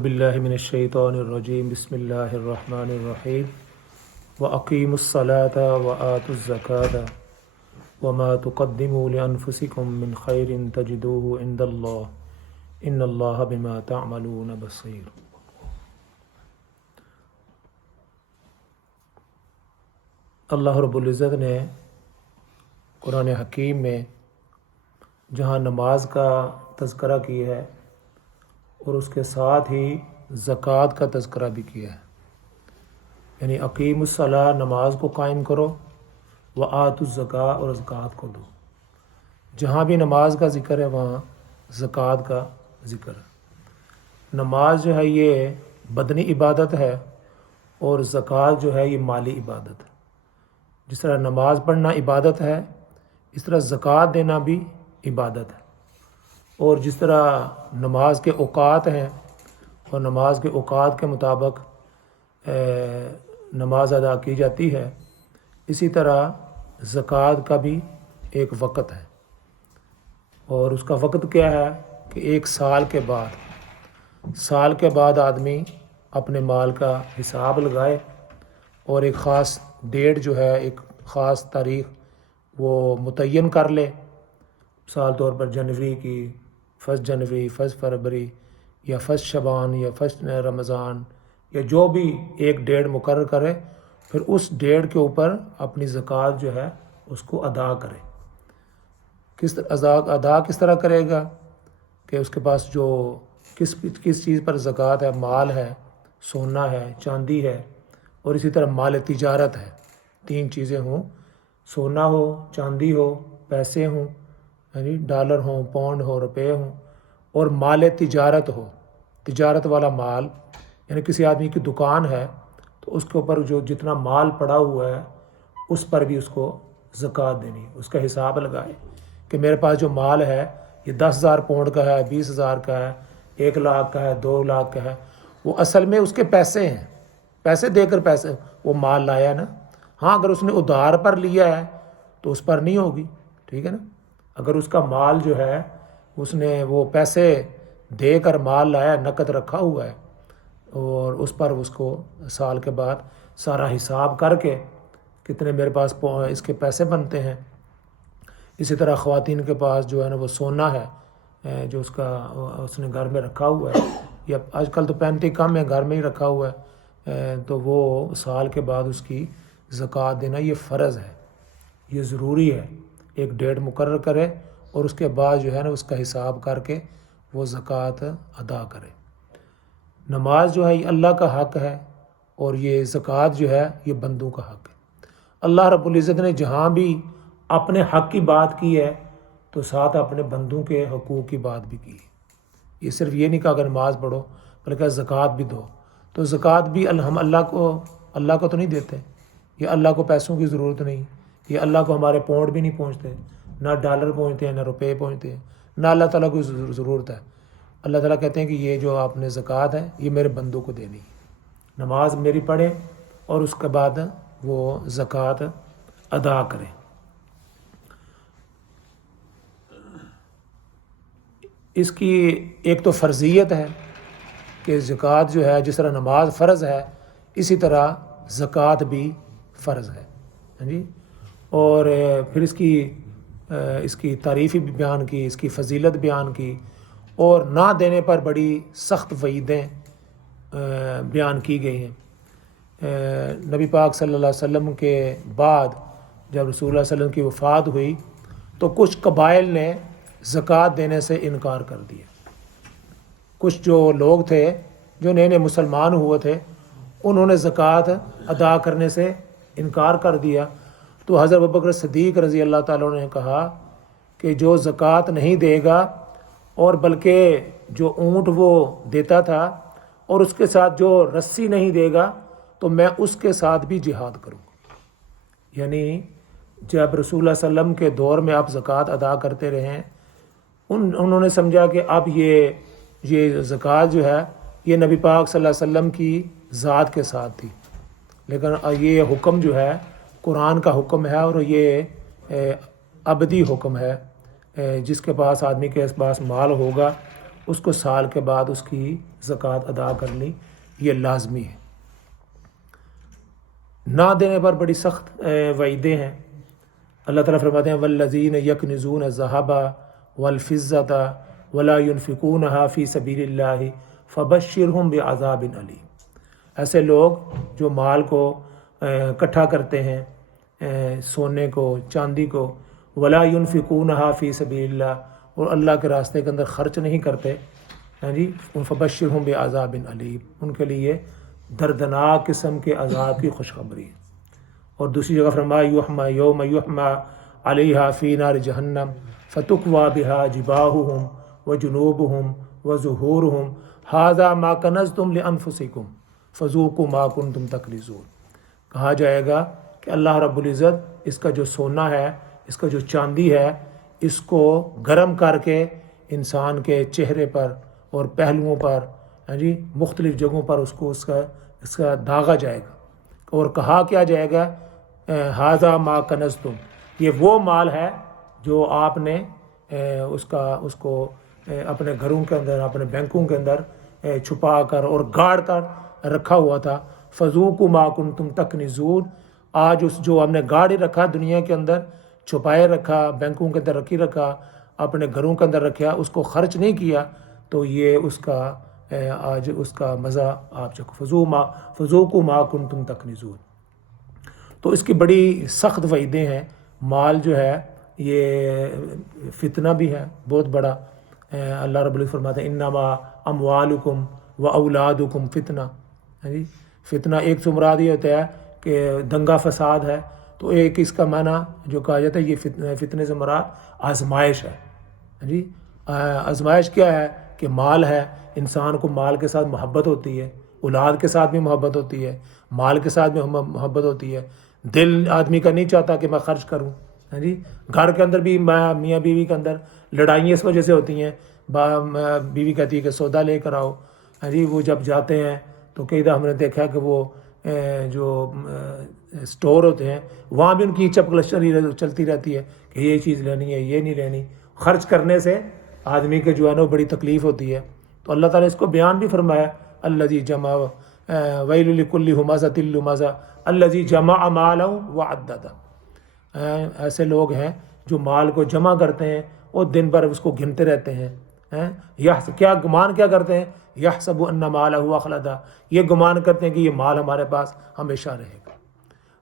باللہ من الشیطان الرجیم بسم اللہ الرحمن الرحیم وَأَقِيمُوا الصَّلَاةَ وَآتُوا الزَّكَاةَ وَمَا تُقَدِّمُوا لِأَنفُسِكُم مِّن خَيْرٍ تَجِدُوهُ عِندَ اللَّهِ إِنَّ اللَّهَ بِمَا تَعْمَلُونَ بَصِيرٌ۔ اللہ رب العزت نے قرآن حکیم میں جہاں نماز کا تذکرہ کیا ہے اور اس کے ساتھ ہی زکوٰۃ کا تذکرہ بھی کیا ہے، یعنی اقیم الصلاۃ نماز کو قائم کرو، وآتوا الزکاۃ اور زکوٰۃ کو دو۔ جہاں بھی نماز کا ذکر ہے وہاں زکوٰۃ کا ذکر ہے۔ نماز جو ہے یہ بدنی عبادت ہے اور زکوٰۃ جو ہے یہ مالی عبادت ہے۔ جس طرح نماز پڑھنا عبادت ہے اس طرح زکوٰۃ دینا بھی عبادت ہے، اور جس طرح نماز کے اوقات ہیں اور نماز کے اوقات کے مطابق نماز ادا کی جاتی ہے، اسی طرح زکوٰۃ کا بھی ایک وقت ہے، اور اس کا وقت کیا ہے کہ ایک سال کے بعد آدمی اپنے مال کا حساب لگائے اور ایک خاص ڈیٹ جو ہے، ایک خاص تاریخ وہ متعین کر لے، مثال طور پر جنوری کی 1 جنوری، 1 فروری یا 1 شعبان یا 1 رمضان، یا جو بھی ایک ڈیٹ مقرر کرے، پھر اس ڈیٹ کے اوپر اپنی زکوٰۃ جو ہے اس کو ادا کرے۔ ادا کس طرح کرے گا کہ اس کے پاس جو کس چیز پر زکوٰۃ ہے، مال ہے، سونا ہے، چاندی ہے، اور اسی طرح مال تجارت ہے۔ 3 چیزیں ہوں، سونا ہو، چاندی ہو، پیسے ہوں، یعنی ڈالر ہوں، پاؤنڈ ہو، روپے ہوں، اور مال تجارت ہو، تجارت والا مال، یعنی کسی آدمی کی دکان ہے تو اس کے اوپر جو جتنا مال پڑا ہوا ہے اس پر بھی اس کو زکوٰۃ دینی، اس کا حساب لگائے کہ میرے پاس جو مال ہے یہ 10,000 پاؤنڈ کا ہے، 20,000 کا ہے، 1 لاکھ کا ہے، 2 لاکھ کا ہے، وہ اصل میں اس کے پیسے ہیں، پیسے دے کر وہ مال لایا نا۔ ہاں اگر اس نے ادھار پر لیا ہے تو اس پر نہیں ہوگی، ٹھیک ہے نا۔ اگر اس کا مال جو ہے اس نے وہ پیسے دے کر مال لایا، نقد رکھا ہوا ہے، اور اس پر اس کو سال کے بعد سارا حساب کر کے کتنے میرے پاس اس کے پیسے بنتے ہیں۔ اسی طرح خواتین کے پاس جو ہے نا وہ سونا ہے جو اس نے گھر میں رکھا ہوا ہے، یا آج کل تو پہنتی کم ہے، گھر میں ہی رکھا ہوا ہے، تو وہ سال کے بعد اس کی زکوٰۃ دینا یہ فرض ہے، یہ ضروری ہے۔ ایک ڈیٹ مقرر کرے اور اس کے بعد جو ہے نا اس کا حساب کر کے وہ زکوٰۃ ادا کرے۔ نماز جو ہے یہ اللہ کا حق ہے، اور یہ زکوٰۃ جو ہے یہ بندوں کا حق ہے۔ اللہ رب العزت نے جہاں بھی اپنے حق کی بات کی ہے تو ساتھ اپنے بندوں کے حقوق کی بات بھی کی ہے۔ یہ صرف یہ نہیں کہا کہ نماز پڑھو، بلکہ زکوٰۃ بھی دو۔ تو زکوٰۃ بھی ہم اللہ کو تو نہیں دیتے، یہ اللہ کو پیسوں کی ضرورت نہیں، یہ اللہ کو ہمارے پاؤنڈ بھی نہیں پہنچتے، نہ ڈالر پہنچتے ہیں، نہ روپے پہنچتے ہیں، نہ اللہ تعالیٰ کو ضرورت ہے۔ اللہ تعالیٰ کہتے ہیں کہ یہ جو آپ نے زکوٰۃ ہے یہ میرے بندوں کو دینی ہے، نماز میری پڑھیں اور اس کے بعد وہ زکوٰۃ ادا کریں۔ اس کی ایک تو فرضیت ہے کہ زکوٰۃ جو ہے، جس طرح نماز فرض ہے اسی طرح زکوٰۃ بھی فرض ہے، جی۔ اور پھر اس کی تعریف بھی بیان کی، اس کی فضیلت بیان کی، اور نہ دینے پر بڑی سخت وعیدیں بیان کی گئی ہیں۔ نبی پاک صلی اللہ علیہ وسلم کے بعد جب رسول اللہ صلی اللہ علیہ وسلم کی وفات ہوئی تو کچھ قبائل نے زکوٰۃ دینے سے انکار کر دیا۔ کچھ جو لوگ تھے جو نئے نئے مسلمان ہوئے تھے انہوں نے زکوٰۃ ادا کرنے سے انکار کر دیا، تو حضرت ابوبکر صدیق رضی اللہ تعالیٰ عنہ نے کہا کہ جو زکوٰۃ نہیں دے گا اور بلکہ جو اونٹ وہ دیتا تھا اور اس کے ساتھ جو رسی نہیں دے گا تو میں اس کے ساتھ بھی جہاد کروں گا۔ یعنی جب رسول اللہ صلی اللہ علیہ وسلم کے دور میں آپ زکوٰۃ ادا کرتے رہے، انہوں نے سمجھا کہ اب یہ زکوٰۃ جو ہے یہ نبی پاک صلی اللہ علیہ وسلم کی ذات کے ساتھ تھی، لیکن یہ حکم جو ہے قرآن کا حکم ہے، اور یہ ابدی حکم ہے۔ جس کے پاس آدمی کے پاس مال ہوگا اس کو سال کے بعد اس کی زکوٰۃ ادا کرنی یہ لازمی ہے۔ نہ دینے پر بڑی سخت وعیدیں ہیں۔ اللہ تعالیٰ فرماتے ہیں والذین یکنزون الذھب والفضة ولا ينفقونها فی سبیل اللہ فبشرہم بعذاب علیم۔ ایسے لوگ جو مال کو اکٹھا کرتے ہیں، سونے کو، چاندی کو، ولا ينفقونها فی سبیل اللہ، اور اللہ کے راستے کے اندر خرچ نہیں کرتے، ہاں جی، فبشرہم بعذاب علیم، ان کے لیے دردناک قسم کے عذاب کی خوشخبری ہے۔ اور دوسری جگہ فرمایا یوم یحمى علیہا فی نار جہنم فتکوی بہا جباہہم وجنوبہم وظہورہم ھذا ما کنزتم لانفسکم فذوقوا ما کنتم تکنزون۔ کہا جائے گا کہ اللہ رب العزت اس کا جو سونا ہے، اس کا جو چاندی ہے، اس کو گرم کر کے انسان کے چہرے پر اور پہلوؤں پر، ہاں جی، مختلف جگہوں پر اس کو اس کا داغا جائے گا، اور کہا کیا جائے گا ھذا ما کنزتم، یہ وہ مال ہے جو آپ نے اس کو اپنے گھروں کے اندر، اپنے بینکوں کے اندر چھپا کر اور گاڑ کر رکھا ہوا تھا۔ فذوقوا ما کنتم تکنزون، آج اس جو ہم نے گاڑ رکھا دنیا کے اندر، چھپائے رکھا، بینکوں کے اندر رکھی رکھا، اپنے گھروں کے اندر رکھا، اس کو خرچ نہیں کیا، تو یہ اس کا آج اس کا مزہ آپ چکھو، فذوقوا ما کنتم تکنزون۔ تو اس کی بڑی سخت وعیدیں ہیں۔ مال جو ہے یہ فتنہ بھی ہے بہت بڑا۔ اللہ رب العزت فرماتے ہیں انما اموالکم و اولادکم فتنہ، ہاں جی، فتنہ ایک سے مراد یہ ہوتا ہے کہ دنگا فساد ہے، تو ایک اس کا معنی جو کہا جاتا ہے یہ فتنے سے مراد آزمائش ہے، ہاں جی۔ آزمائش کیا ہے کہ مال ہے، انسان کو مال کے ساتھ محبت ہوتی ہے، اولاد کے ساتھ بھی محبت ہوتی ہے، مال کے ساتھ بھی محبت ہوتی ہے، دل آدمی کا نہیں چاہتا کہ میں خرچ کروں، ہاں جی۔ گھر کے اندر بھی میاں بیوی کے اندر لڑائیاں اس وجہ سے ہوتی ہیں، بیوی کہتی ہے کہ سودا لے کر آؤ، ہاں جی، وہ جب جاتے ہیں تو کئی دفعہ ہم نے دیکھا کہ وہ جو اسٹور ہوتے ہیں وہاں بھی ان کی چپکلش چلتی رہتی ہے کہ یہ چیز لینی ہے، یہ نہیں لینی۔ خرچ کرنے سے آدمی کے جو ہے نا وہ بڑی تکلیف ہوتی ہے، تو اللہ تعالیٰ نے اس کو بیان بھی فرمایا الذی جمع ویل لکل ہمزۃ لمزہ الذی جمع مالا وعددہ۔ ایسے لوگ ہیں جو مال کو جمع کرتے ہیں اور دن بھر اس کو گنتے رہتے ہیں، کیا گمان کیا کرتے ہیں یحسب ان مالہ اخلدہ، یہ گمان کرتے ہیں کہ یہ مال ہمارے پاس ہمیشہ رہے گا۔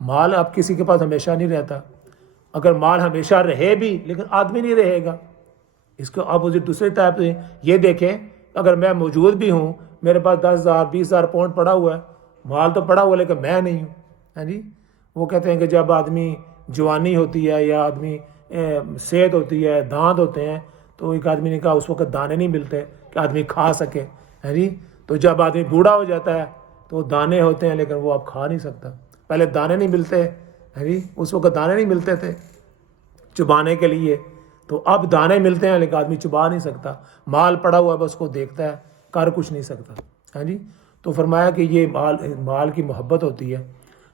مال اب کسی کے پاس ہمیشہ نہیں رہتا، اگر مال ہمیشہ رہے بھی لیکن آدمی نہیں رہے گا۔ اس کو اپوزٹ دوسرے ٹائپ سے یہ دیکھیں، اگر میں موجود بھی ہوں، میرے پاس 10,000 20,000 پاؤنڈ پڑا ہوا ہے، مال تو پڑا ہوا لیکن میں نہیں ہوں، ہاں جی۔ وہ کہتے ہیں کہ جب آدمی جوانی ہوتی ہے یا آدمی صحت ہوتی ہے، دانت ہوتے ہیں، تو ایک آدمی نے کہا اس وقت دانے نہیں ملتے کہ آدمی کھا سکے، ہاں جی۔ تو جب آدمی بوڑھا ہو جاتا ہے تو دانے ہوتے ہیں لیکن وہ اب کھا نہیں سکتا۔ پہلے دانے نہیں ملتے، ہاں جی، اس وقت دانے نہیں ملتے تھے چبانے کے لیے، تو اب دانے ملتے ہیں لیکن آدمی چبا نہیں سکتا، مال پڑا ہوا ہے بس کو دیکھتا ہے، کر کچھ نہیں سکتا، ہاں جی۔ تو فرمایا کہ یہ مال کی محبت ہوتی ہے۔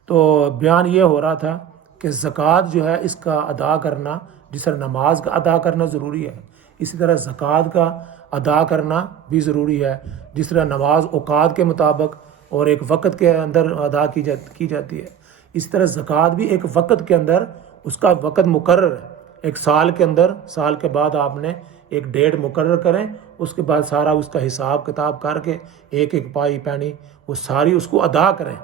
تو بیان یہ ہو رہا تھا کہ زکوٰۃ جو ہے اس کا ادا کرنا، جس طرح نماز کا ادا کرنا ضروری ہے، اسی طرح زکوٰۃ کا ادا کرنا بھی ضروری ہے۔ جس طرح نماز اوقات کے مطابق اور ایک وقت کے اندر ادا کی جاتی ہے، اسی طرح زکوٰۃ بھی ایک وقت کے اندر، اس کا وقت مقرر ہے، ایک سال کے اندر، سال کے بعد آپ نے ایک ڈیٹ مقرر کریں، اس کے بعد سارا اس کا حساب کتاب کر کے ایک ایک پائی پینی وہ ساری اس کو ادا کریں۔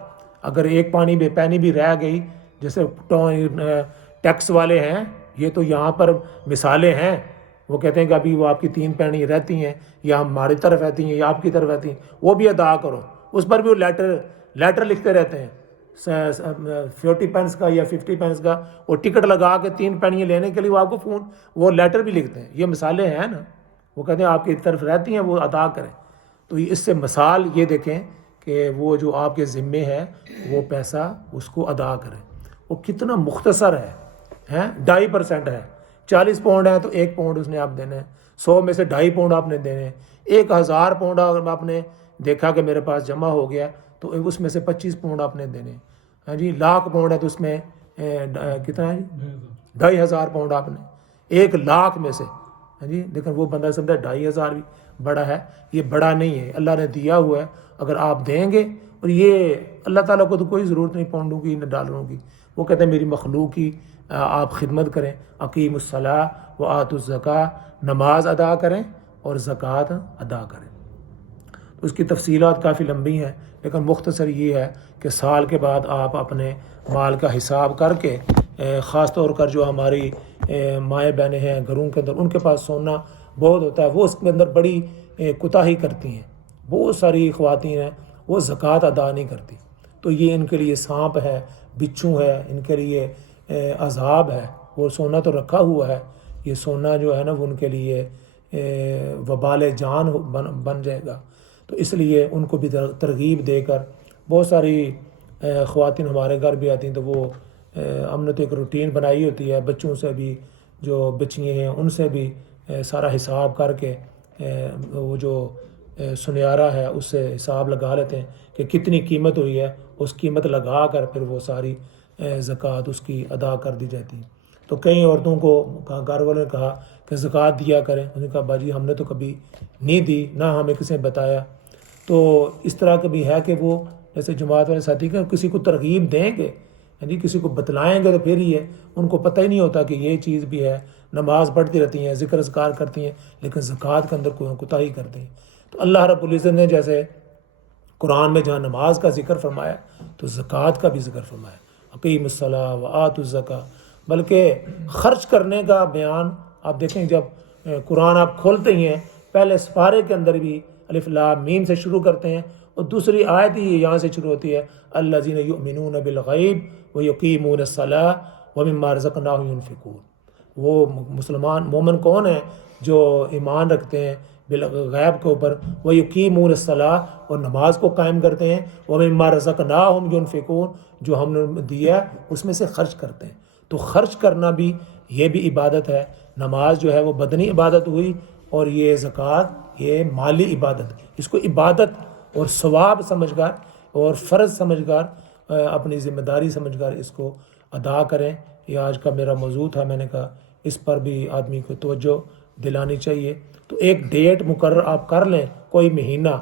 اگر ایک پینی بھی رہ گئی، جیسے ٹیکس والے ہیں، یہ تو یہاں پر مثالیں ہیں، وہ کہتے ہیں کہ ابھی وہ آپ کی 3 پینی رہتی ہیں یا ہماری طرف رہتی ہیں یا آپ کی طرف رہتی ہیں، وہ بھی ادا کرو۔ اس پر بھی وہ لیٹر لکھتے رہتے ہیں 40 پینس کا یا 50 پینس کا، وہ ٹکٹ لگا کے 3 پینیاں لینے کے لیے وہ آپ کو وہ لیٹر بھی لکھتے ہیں۔ یہ مثالیں ہیں نا، وہ کہتے ہیں آپ کی طرف رہتی ہیں وہ ادا کریں۔ تو اس سے مثال یہ دیکھیں کہ وہ جو آپ کے ذمے ہے وہ پیسہ اس کو ادا کریں۔ وہ کتنا مختصر ہے، 2.5% ہے، 40 پاؤنڈ ہے تو 1 پاؤنڈ اس نے آپ دینے، 100 میں سے 2.5 پاؤنڈ آپ نے دینے، 1000 پاؤنڈ اگر آپ نے دیکھا کہ میرے پاس جمع ہو گیا تو اس میں سے 25 پاؤنڈ آپ نے دینے، ہاں جی۔ 1,00,000 پاؤنڈ ہے تو اس میں کتنا ہے جی، 2,500 پاؤنڈ آپ نے 1,00,000 میں سے، ہاں جی۔ لیکن وہ بندہ سمجھتا ہے 2,500 بھی بڑا ہے، یہ بڑا نہیں ہے، اللہ نے دیا ہوا ہے، اگر آپ دیں گے. اور یہ اللہ تعالیٰ کو تو کوئی ضرورت نہیں پاؤنڈوں کی نہ ڈالروں کی، وہ کہتے ہیں میری مخلوق کی آپ خدمت کریں. اقیم الصلاۃ و آتوا الزکاۃ، نماز ادا کریں اور زکوٰۃ ادا کریں. اس کی تفصیلات کافی لمبی ہیں، لیکن مختصر یہ ہے کہ سال کے بعد آپ اپنے مال کا حساب کر کے، خاص طور پر جو ہماری مائیں بہنیں ہیں گھروں کے اندر، ان کے پاس سونا بہت ہوتا ہے، وہ اس کے اندر بڑی کوتاہی کرتی ہیں. بہت ساری خواتین ہیں وہ زکوٰۃ ادا نہیں کرتی، تو یہ ان کے لیے سانپ ہے، بچھو ہے، ان کے لیے عذاب ہے. وہ سونا تو رکھا ہوا ہے، یہ سونا جو ہے نا وہ ان کے لیے وبال جان بن جائے گا. تو اس لیے ان کو بھی ترغیب دے کر، بہت ساری خواتین ہمارے گھر بھی آتی ہیں، تو وہ ہم نے تو ایک روٹین بنائی ہوتی ہے، بچوں سے بھی جو بچیاں ہیں ان سے بھی سارا حساب کر کے وہ جو سنیارا ہے اس سے حساب لگا لیتے ہیں کہ کتنی قیمت ہوئی ہے، اس قیمت لگا کر پھر وہ ساری زکوٰۃ اس کی ادا کر دی جاتی ہے. تو کئی عورتوں کو گھر والوں نے کہا کہ زکوٰۃ دیا کریں، انہوں نے کہا باجی ہم نے تو کبھی نہیں دی، نہ ہمیں کسی نے بتایا. تو اس طرح کا بھی ہے کہ وہ جیسے جماعت والے ساتھی کہ کسی کو ترغیب دیں گے، یعنی کسی کو بتلائیں گے تو پھر ہی ہے. ان کو پتہ ہی نہیں ہوتا کہ یہ چیز بھی ہے، نماز پڑھتی رہتی ہیں، ذکر اذکار کرتی ہیں، لیکن زکوٰۃ کے اندر کوتاہی کرتے ہیں. تو اللہ رب العزت نے جیسے قرآن میں جہاں نماز کا ذکر فرمایا تو زکوٰۃ کا بھی ذکر فرمایا، اقیم الصلاۃ و آتوا الزکاۃ. بلکہ خرچ کرنے کا بیان آپ دیکھیں، جب قرآن آپ کھولتے ہی ہیں پہلے سپارے کے اندر بھی الف لام میم سے شروع کرتے ہیں، اور دوسری آیت ہی یہاں سے شروع ہوتی ہے الذین یؤمنون بالغیب ویقیمون الصلاۃ ومما رزقناہم ینفقون. وہ مسلمان مومن کون ہیں؟ جو ایمان رکھتے ہیں بالغیب کے اوپر، ویقیمون الصلاۃ اور نماز کو قائم کرتے ہیں، ومما رزقناہم ینفقون جو ہم نے دیا اس میں سے خرچ کرتے ہیں. تو خرچ کرنا بھی یہ بھی عبادت ہے. نماز جو ہے وہ بدنی عبادت ہوئی، اور یہ زکوٰۃ یہ مالی عبادت. اس کو عبادت اور ثواب سمجھ کر اور فرض سمجھ کر اپنی ذمہ داری سمجھ کر اس کو ادا کریں. یہ آج کا میرا موضوع تھا، میں نے کہا اس پر بھی آدمی کو توجہ دلانی چاہیے. تو ایک ڈیٹ مقرر آپ کر لیں، کوئی مہینہ،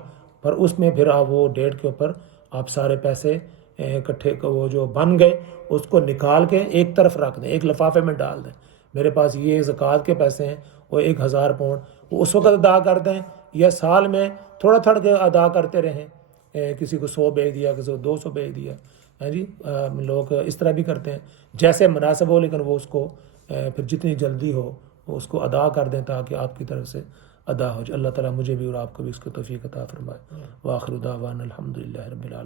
پر اس میں پھر آپ وہ ڈیٹ کے اوپر آپ سارے پیسے اکٹھے وہ جو بن گئے اس کو نکال کے ایک طرف رکھ دیں، ایک لفافے میں ڈال دیں. میرے پاس یہ زکوٰۃ کے پیسے ہیں، وہ 1000 پاؤنڈ، وہ اس وقت ادا کر دیں، یا سال میں تھوڑا تھوڑا کے ادا کرتے رہیں. کسی کو 100 بھیج دیا، کسی کو 200 بھیج دیا. جی لوگ اس طرح بھی کرتے ہیں جیسے مناسب ہو، لیکن وہ اس کو پھر جتنی جلدی ہو وہ اس کو ادا کر دیں تاکہ آپ کی طرف سے ادا ہو جائے. اللہ تعالیٰ مجھے بھی اور آپ کو بھی اس کو توفیق عطا فرمائے. وآخر دعوانا الحمدللہ رب العالمین.